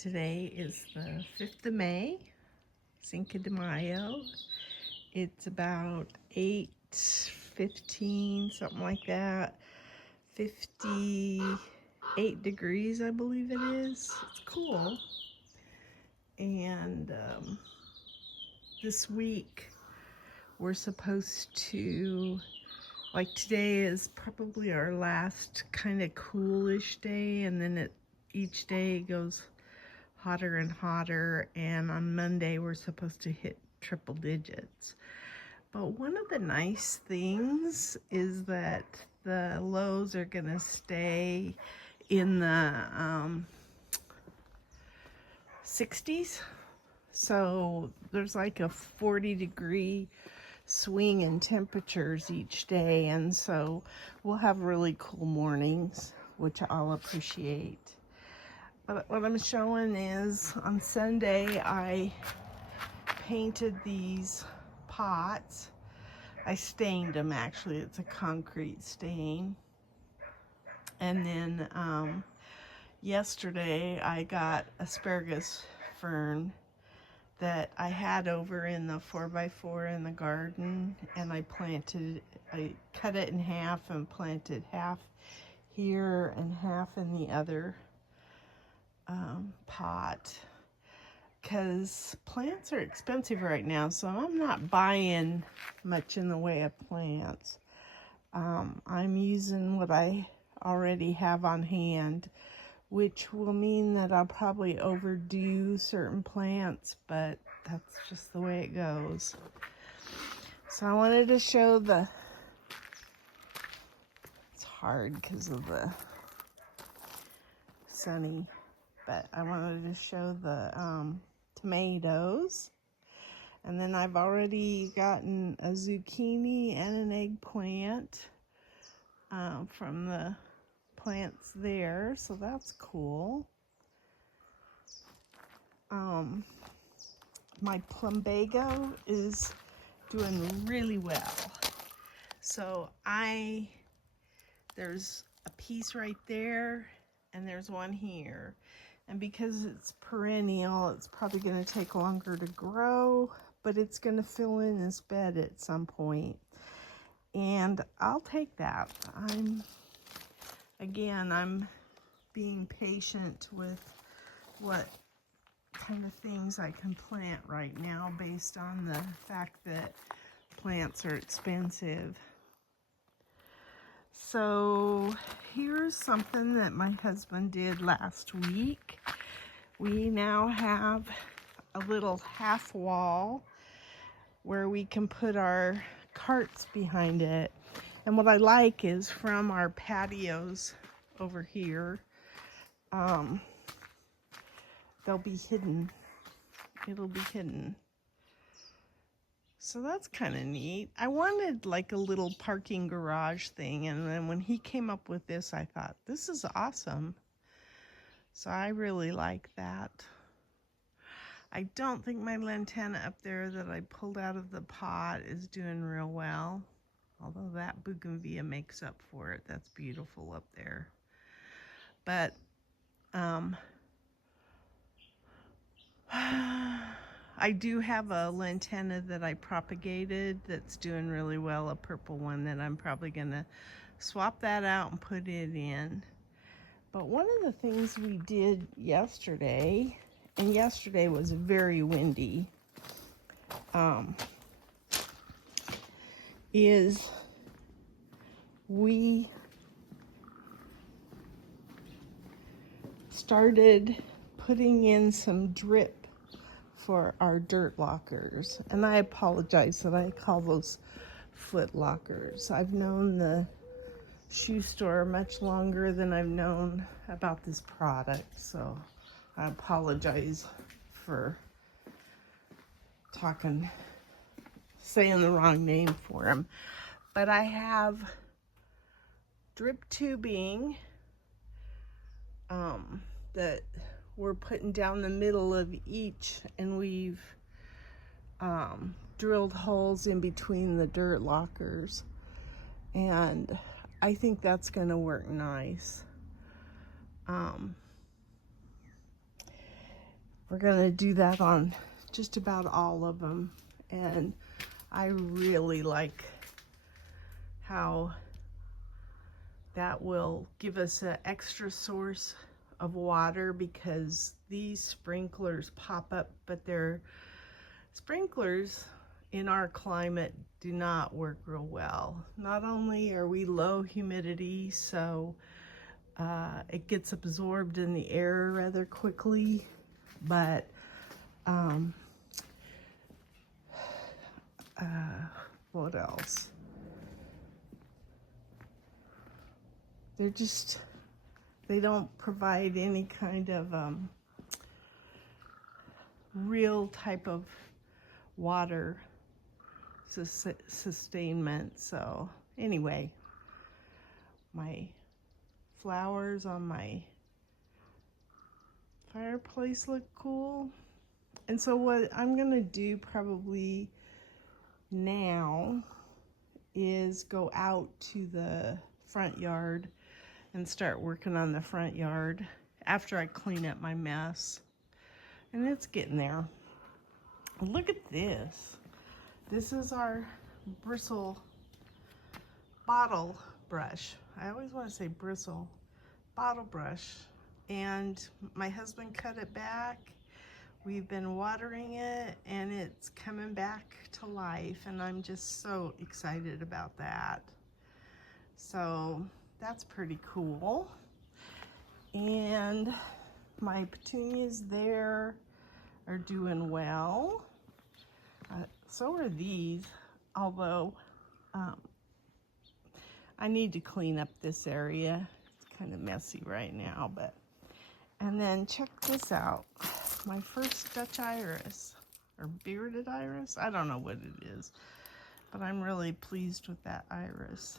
Today is the 5th of May, Cinco de Mayo. It's about 8:15, something like that. 58 degrees, I believe it is. It's cool. And this week we're supposed to, like today is probably our last kind of coolish day, and then each day goes hotter and hotter, and on Monday we're supposed to hit triple digits. But one of the nice things is that the lows are gonna stay in the 60s. So there's like a 40-degree swing in temperatures each day, and so we'll have really cool mornings, which I'll appreciate. But what I'm showing is on Sunday I painted these pots. I stained them, actually. It's a concrete stain. And then yesterday I got asparagus fern that I had over in the 4x4 in the garden, and I cut it in half and planted half here and half in the other pot, because plants are expensive right now, so I'm not buying much in the way of plants. I'm using what I already have on hand, which will mean that I'll probably overdo certain plants, but that's just the way it goes. So I wanted to show it's hard because of the sunny, but I wanted to show the tomatoes. And then I've already gotten a zucchini and an eggplant from the plants there, so that's cool. My plumbago is doing really well. So there's a piece right there, and there's one here. And because it's perennial, it's probably going to take longer to grow, but it's going to fill in this bed at some point. And I'll take that. I'm being patient with what kind of things I can plant right now based on the fact that plants are expensive. So here's something that my husband did last week. We now have a little half wall where we can put our carts behind it. And what I like is from our patios over here, they'll be hidden. It'll be hidden. So that's kind of neat. I wanted like a little parking garage thing, and then when he came up with this, I thought, this is awesome. So I really like that. I don't think my lantana up there that I pulled out of the pot is doing real well, although that bougainvillea makes up for it. That's beautiful up there. But I do have a lantana that I propagated that's doing really well, a purple one that I'm probably gonna swap that out and put it in. But one of the things we did yesterday, and yesterday was very windy, is we started putting in some drip for our dirt lockers. And I apologize that I call those foot lockers. I've known the shoe store much longer than I've known about this product, so I apologize for saying the wrong name for them. But I have drip tubing that we're putting down the middle of each, and we've drilled holes in between the dirt lockers, and I think that's gonna work nice. we're gonna do that on just about all of them. And I really like how that will give us an extra source of water, because these sprinklers pop up, but they're sprinklers in our climate do not work real well. Not only are we low humidity, so it gets absorbed in the air rather quickly, but what else? They don't provide any kind of real type of water sustainment. So anyway, my flowers on my fireplace look cool. And so what I'm gonna do probably now is go out to the front yard and start working on the front yard after I clean up my mess. And it's getting there. Look at this. This is our bristle bottle brush. I always want to say bristle bottle brush. And my husband cut it back. We've been watering it and it's coming back to life, and I'm just so excited about that. So that's pretty cool. And my petunias there are doing well. So are these, although I need to clean up this area. It's kind of messy right now, but. And then check this out. My first Dutch iris, or bearded iris. I don't know what it is, but I'm really pleased with that iris.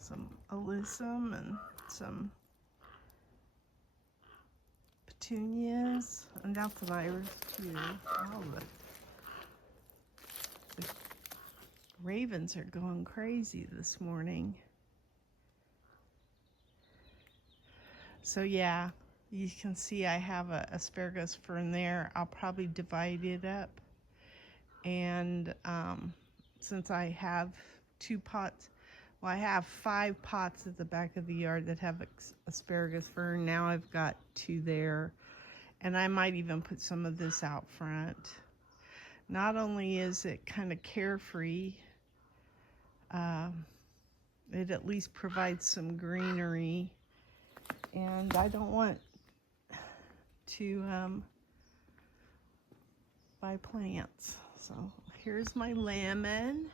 Some alyssum and some petunias, and that's an iris too. All the ravens are going crazy this morning. So yeah, you can see I have a asparagus fern there. I'll probably divide it up. And since I have 2 pots, well, I have 5 pots at the back of the yard that have asparagus fern. Now I've got 2 there. And I might even put some of this out front. Not only is it kind of carefree, it at least provides some greenery. And I don't want to buy plants. So here's my lemon.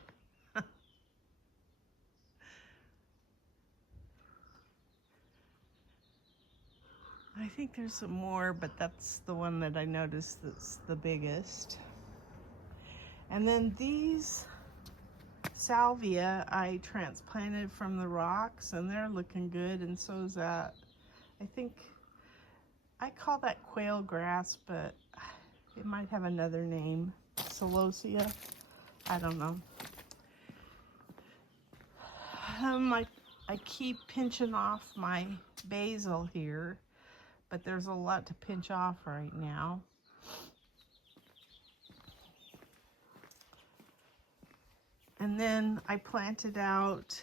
I think there's some more, but that's the one that I noticed that's the biggest. And then these salvia I transplanted from the rocks, and they're looking good, and so is that. I think I call that quail grass, but it might have another name. Celosia? I don't know. I keep pinching off my basil here, but there's a lot to pinch off right now. And then I planted out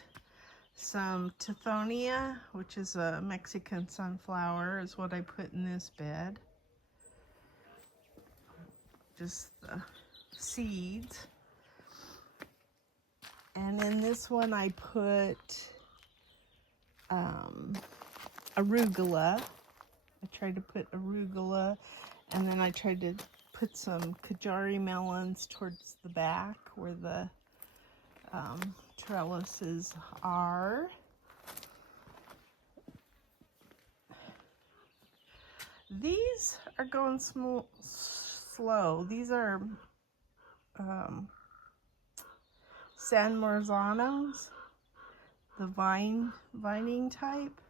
some tithonia, which is a Mexican sunflower, is what I put in this bed. Just the seeds. And in this one I put arugula. I tried to put arugula, and then I tried to put some Kajari melons towards the back where the trellises are. These are going slow. These are San Marzanos, the vining type,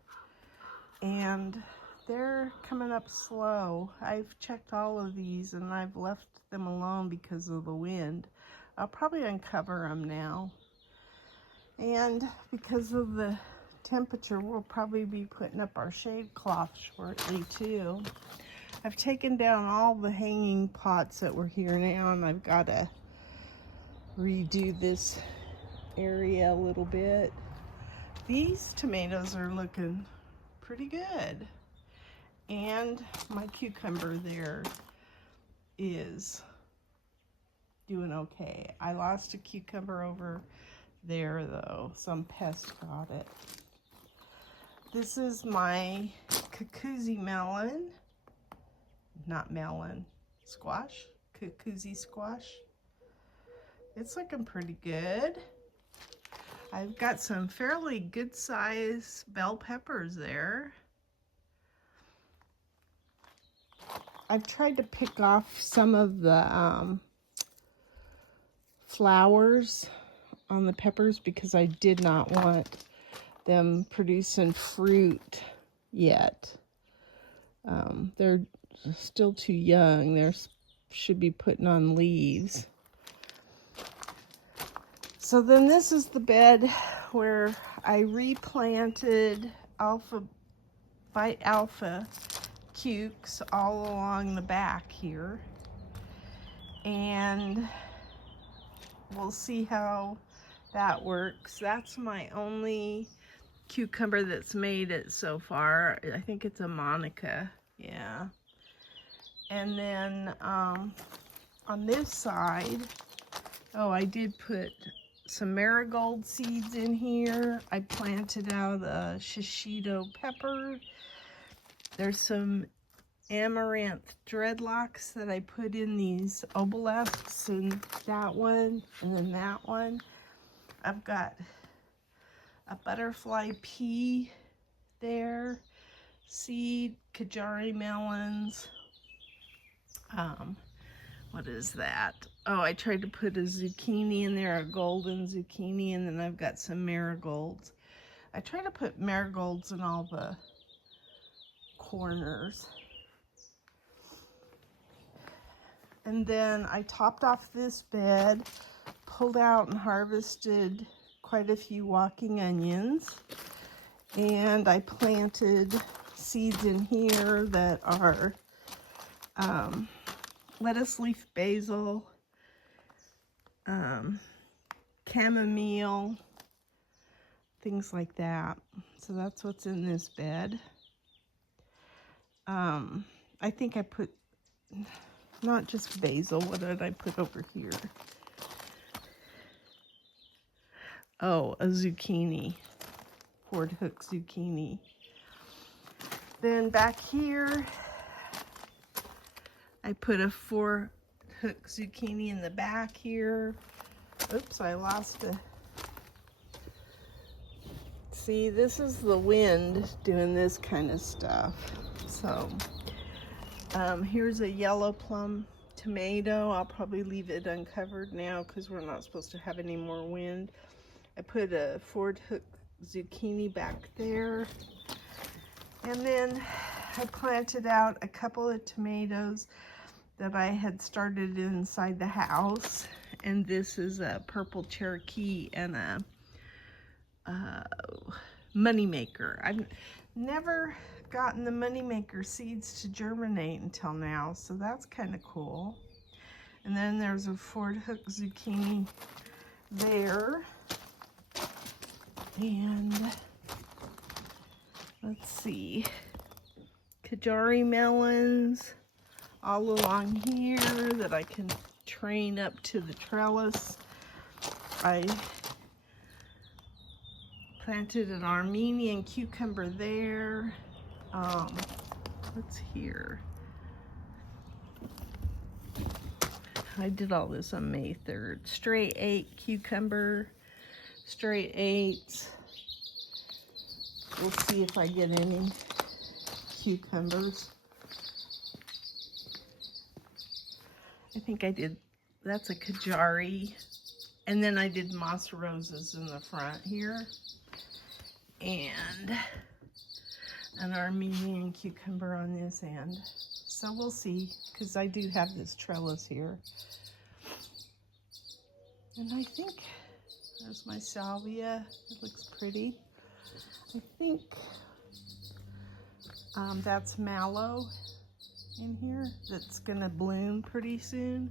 and they're coming up slow. I've checked all of these and I've left them alone because of the wind. I'll probably uncover them now. And because of the temperature, we'll probably be putting up our shade cloth shortly too. I've taken down all the hanging pots that were here now, and I've got to redo this area a little bit. These tomatoes are looking pretty good. And my cucumber there is doing okay. I lost a cucumber over there though. Some pest got it. This is my cucuzzi melon. Not melon. Squash. Cucuzzi squash. It's looking pretty good. I've got some fairly good size bell peppers there. I've tried to pick off some of the flowers on the peppers because I did not want them producing fruit yet. They're still too young. They should be putting on leaves. So then this is the bed where I replanted Bite Alpha cukes all along the back here. And we'll see how that works. That's my only cucumber that's made it so far. I think it's a Monica, yeah. And then on this side, oh, I did put some marigold seeds in here. I planted out a shishito pepper. There's some amaranth dreadlocks that I put in these obelisks, and that one, and then that one. I've got a butterfly pea there, seed, Kajari melons. What is that? Oh, I tried to put a zucchini in there, a golden zucchini, and then I've got some marigolds. I try to put marigolds in all the corners. And then I topped off this bed, pulled out and harvested quite a few walking onions. And I planted seeds in here that are lettuce leaf basil, chamomile, things like that. So that's what's in this bed. I think I put not just basil. What did I put over here? Oh, a zucchini, Ford Hook zucchini. Then back here, I put a Ford Hook zucchini in the back here. Oops, I lost a... See, this is the wind doing this kind of stuff. So, here's a yellow plum tomato. I'll probably leave it uncovered now because we're not supposed to have any more wind. I put a Ford Hook zucchini back there. And then I planted out a couple of tomatoes that I had started inside the house. And this is a purple Cherokee and a moneymaker. I've never gotten the moneymaker seeds to germinate until now, so that's kind of cool. And then there's a Ford Hook zucchini there. And let's see, Kajari melons all along here that I can train up to the trellis. I planted an Armenian cucumber there. What's here? I did all this on May 3rd. Straight 8 cucumber, straight 8s. We'll see if I get any cucumbers. I think I did, that's a Kajari. And then I did moss roses in the front here. And an Armenian cucumber on this end. So we'll see, because I do have this trellis here. And I think there's my salvia. It looks pretty. I think that's mallow in here that's gonna bloom pretty soon.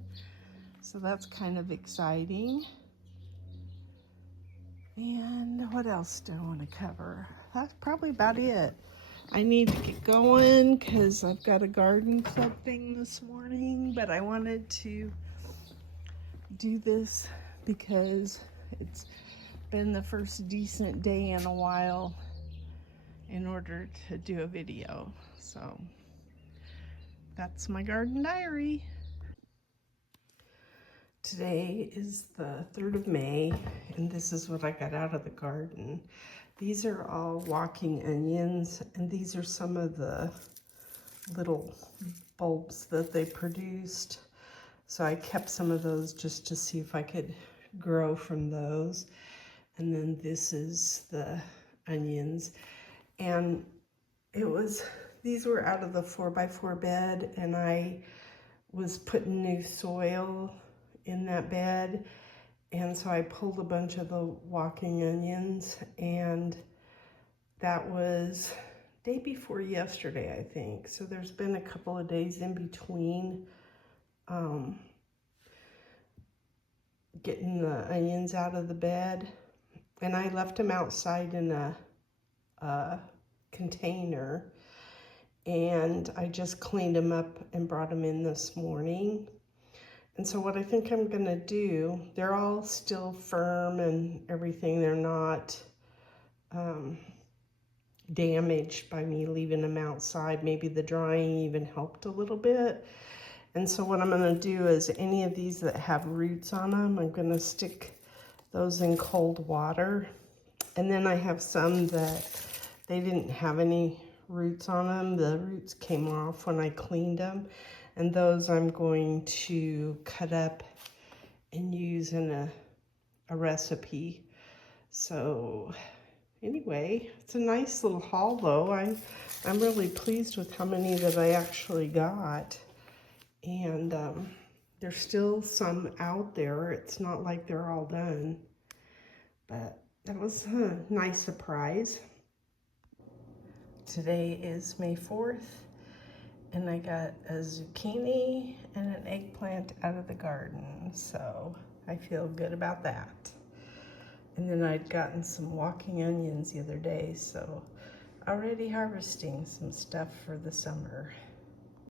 So that's kind of exciting. And what else do I want to cover? That's probably about it. I need to get going because I've got a garden club thing this morning, but I wanted to do this because it's been the first decent day in a while in order to do a video. So that's my garden diary. Today is the 3rd of May, and this is what I got out of the garden. These are all walking onions, and these are some of the little bulbs that they produced. So I kept some of those just to see if I could grow from those. And then this is the onions. And these were out of the 4x4 bed, and I was putting new soil in that bed. And so I pulled a bunch of the walking onions, and that was day before yesterday, I think. So there's been a couple of days in between getting the onions out of the bed. And I left them outside in a container, and I just cleaned them up and brought them in this morning. And so what I think I'm gonna do, they're all still firm and everything. They're not damaged by me leaving them outside. Maybe the drying even helped a little bit. And so what I'm gonna do is any of these that have roots on them, I'm gonna stick those in cold water. And then I have some that they didn't have any roots on them. The roots came off when I cleaned them. And those I'm going to cut up and use in a recipe. So anyway, it's a nice little haul though. I'm really pleased with how many that I actually got. And there's still some out there. It's not like they're all done. But that was a nice surprise. Today is May 4th. And I got a zucchini and an eggplant out of the garden, so I feel good about that. And then I'd gotten some walking onions the other day, so already harvesting some stuff for the summer.